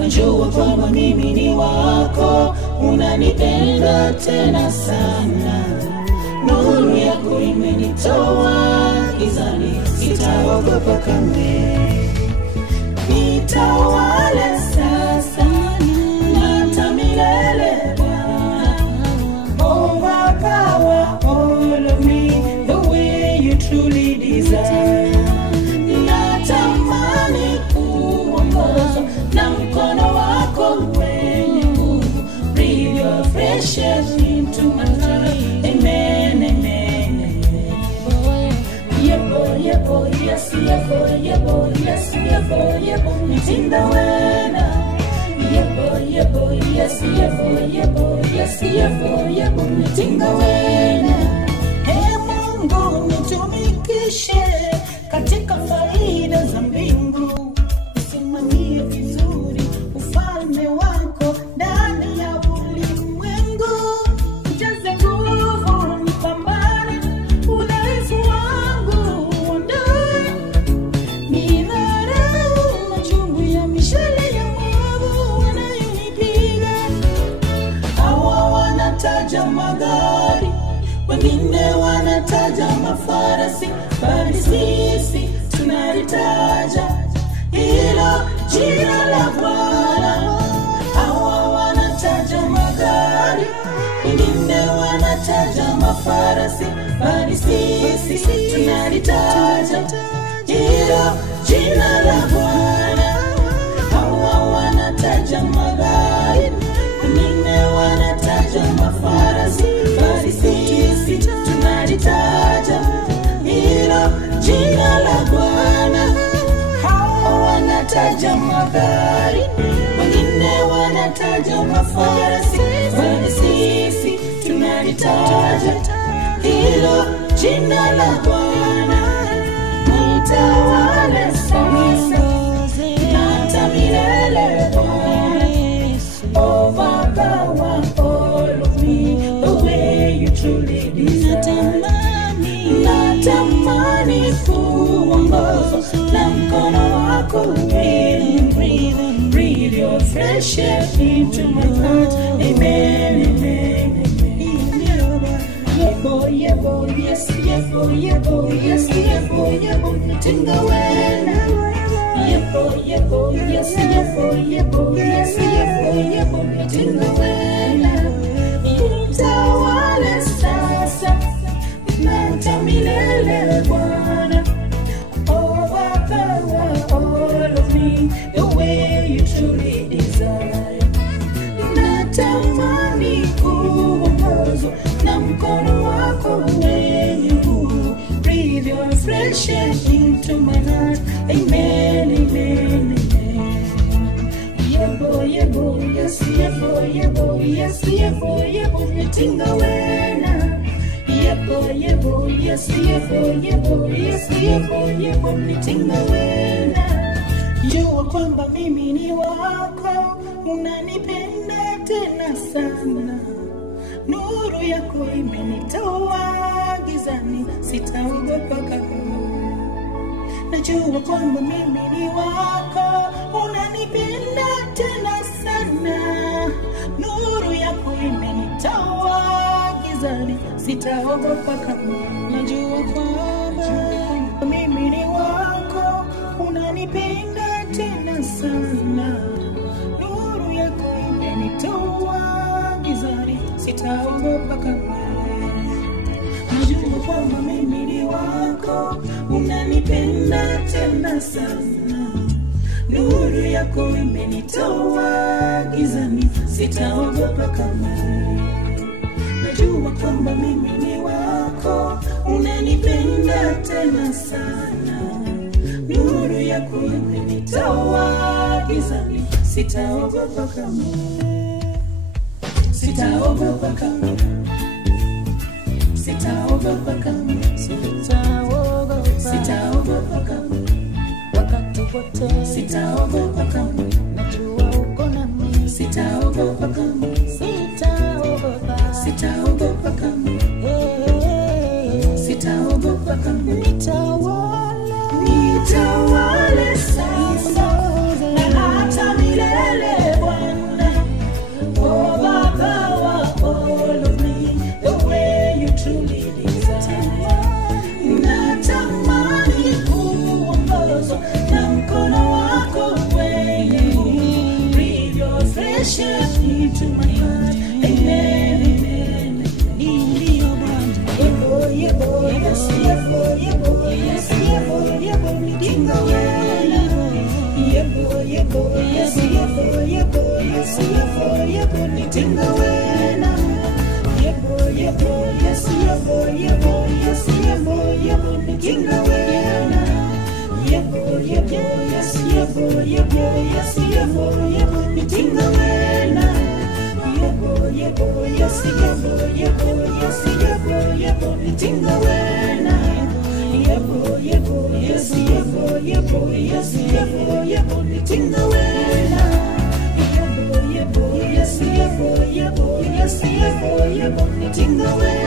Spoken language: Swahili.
Najua kwamba mimi ni wako, unanipenda tena sana. Nuru yako imenitoa gizani, sitaogopa kamwe. Nitawale sasa na hata milele Bwana. Overpower all of me the way you truly desire. Natamani kuongozwa na mkono wako wenye nguvu. Breathe your fresh air into my heart. Amen, amen. Yebo, yebo, yes, yebo, yebo, yes, yebo, yebo, nitinda wena. Yebo, yebo, yes, yebo, yebo, yes, yebo, yebo, nitinda wena. Ee Mungu nitumikishe katika faida za mbingu. Usimamie vizuri ufalme wako ndani ya ulimwengu. Jaze nguvu nipambane udhaifu wangu uondoe. Nidharau machungu ya mishale ya mwovu wanayonipiga. Hawa wanataja magari, wengine wanataja mafarasi, bali sisi tunalitaja hilo jina la Bwana. Hawa wanataja magari, wengine wanataja mafarasi, bali sisi tunalitaja hilo jina la Bwana. Hawa wanataja magari, wengine wanataja mafarasi, bali sisi tunalitaja hilo jina la Bwana. Hawa wanataja magari, wengine wanataja mafarasi, bali sisi tunalitaja hilo jina la Bwana. Nitawale sasa na hata milele Bwana. Overpower all of me the way you truly desire. Natamani kuongozwa na mkono wako wenye nguvu. Breathe your fresh air into my heart. Amen, amen, amen. Yebo, yebo, yes, yebo, yebo, yes, yebo, yebo, nitinga wena. Yebo, yebo, yes, yebo, yebo, yes, yebo, yebo, nitinga wena. Nitawale sasa na hata milele Bwana. Overpower all of me the way you truly desire. Natamani kuongozwa na mkono wako wenye nguvu. Breathe your fresh air into my heart. Amen, amen, amen. Yebo, yebo, yes, yebo, yebo, yes, yebo, yebo, nitinga wena. Yebo, yebo, yes, yebo, yebo, yes, yebo, yebo, nitinga wena. Jua kwamba mimi ni wako, unanipenda tena sana. Nuru yako imenitoa gizani, sitaogopa kamwe. Najua kwamba mimi ni wako, unanipenda tena sana. Nuru yako imenitoa gizani, sitaogopa kamwe. Najua kwamba mimi ni wako, unanipenda tena sana. Nuru yako imenitoa gizani, sitaogopa kamwe. Najua kwamba mimi ni wako, unanipenda tena sana. Nuru yako imenitoa gizani, sitaogopa kamwe. Najua kwamba mimi ni wako, unanipenda tena sana. Nuru yako imenitoa gizani, sitaogopa kamwe. Sitaogopa kamwe. Sitaogopa kamwe. Sitaogopa kamwe. Wakati wote sitaogopa kamwe. Najua uko nami. Sitaogopa kamwe. Sitaogopa kamwe. Sitaogopa kamwe. Nitawale sasa na hata milele Bwana. Oh Baba wa all of me, the way you truly desire. Natamani kuongozwa na mkono wako wenye. Breathe your fresh air into my heart. Amen, amen. Ndio Bwana. Yebo, yes, yebo, yes, yebo, nikinga wewe. Yebo, yes, yebo, nikinga wewe. Yebo, yes, yebo, nikinga wewe. Yebo, yes, yebo, nikinga wewe. Yebo, yes, yebo, nikinga wewe. Yebo, yes, yebo, nikinga wewe. Yebo, yes, yebo, nikinga wewe.